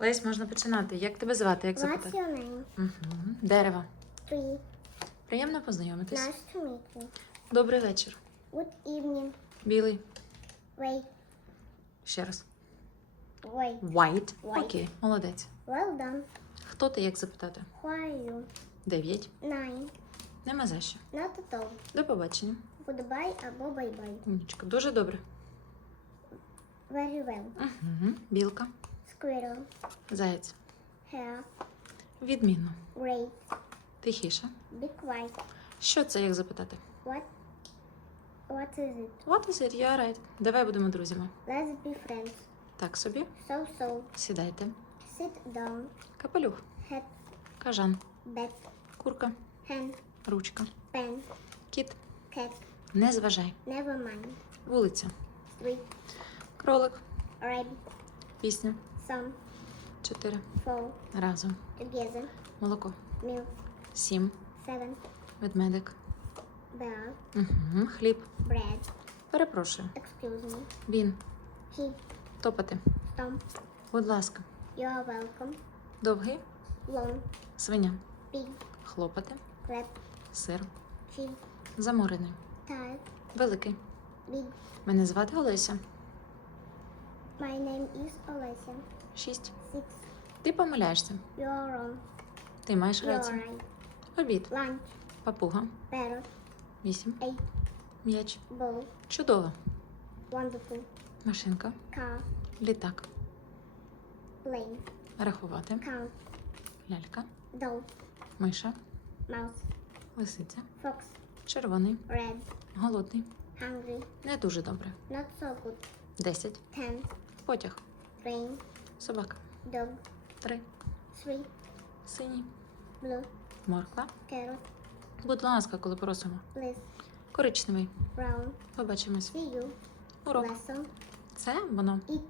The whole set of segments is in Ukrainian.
Лесь, можна починати. Як тебе звати? Як What's запитати? your name? Угу. Дерево. Tree. Приємно познайомитись. Nice to meet you. Добрий вечір. Good evening. Білий. Wait, Ще раз. wait. White. White. Окей, молодець. Well done. Хто ти, як запитати? Who are you? Дев'ять. Nine. Нема за що. Not at all. До побачення. Goodbye або bye-bye. Умнічка. Дуже добре. Very well. Угу. Білка. Squirrel. Заєць. Hare. Відмінно. Great. Тихіше. Be quiet. Що це, як запитати? What? What is it? What is it? You're right. Давай будемо друзями. Let's be friends. Так собі. So so. Сідайте. Sit down. Капелюх. Hat. Кажан. Bat. Курка. Hen. Ручка. Pen. Кіт. Cat. Не зважай. Never mind. Вулиця. Street. Кролик. Rabbit. Пісня. Some. Чотири. Four. Разом. Together. Молоко. Milk. Сім. Seven. Ведмедик. Bear. Угу. Хліб. Bread. Перепрошую. Excuse me. Він. He. Топати. Stomp. Будь ласка. You are welcome. Довгий. Long. Свиня. Pig. Хлопати. Crab. Сир. Cheese. Заморений. Tired. Великий. Big. Мене звати Олеся. My name is Olesya. Шість. Six. Ти помиляєшся. You are wrong. Ти маєш You рацію. right. Обід. Lunch. Папуга. Parrot. Вісім. Eight. М'яч. Bowl. Чудово. Wonderful. Машинка. Car. Літак. Plane. Рахувати. Count. Лялька. Dog. Миша. Mouse. Лисиця. Fox. Червоний. Red. Голодний. Hungry. Не дуже добре. Not so good. Десять. Ten. Потяг. Train. Собака. Dog. Три. Three. Синій. Blue. Морква. Carrot. Будь ласка, коли просимо. Please. Коричневий. Brown. Побачимось. See you. Урок. Lesson. Це воно. Eat.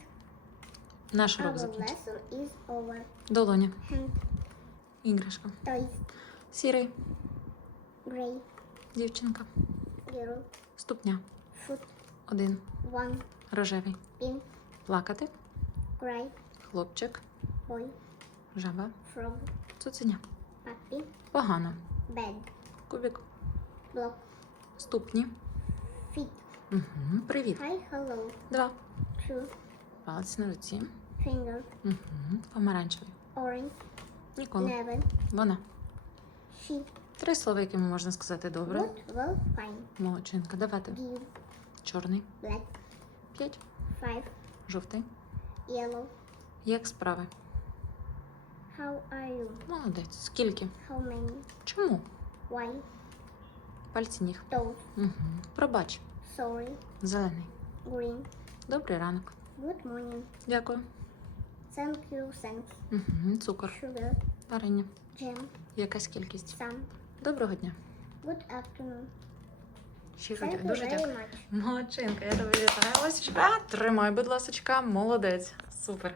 Наш урок Our закінчив. lesson is over. Долоня. Hand. Іграшка. Toys. Сірий. Gray. Дівчинка. Girl. Ступня. Foot. Один. One. Рожевий. Pink. Плакати. Cry. Хлопчик. Boy. Жаба. Frog. Цуценя. Puppy. Погано. Bed. Кубик. Block. Ступні. Feet. Угу. Привіт. Hi. Hello. Два. Two. Палець на руці. Finger. Угу. Помаранчевий. Orange. Ніколи. Never. Вона. She. Три слова, якими можна сказати добре. Good. Well. Fine. Молодчинка. Давати. Give. Чорний. Black. П'ять. Five. Жовтий. Yellow. Як справи? How are you? Молодець. Скільки? How many? Чому? Why? Пальці ніг. Toes. Угу. Пробач. Sorry. Зелений. Green. Добрий ранок. Good morning. Дякую. Thank you. Thanks. Угу. Цукор. Sugar. Варення. Jam. Якась кількість. Sun. Доброго дня. Good afternoon. Щиро Thank дя- Дуже дякую. Молодчинка, я тебе вітаю. Ось, Тримай, будь ласочка, молодець. Супер.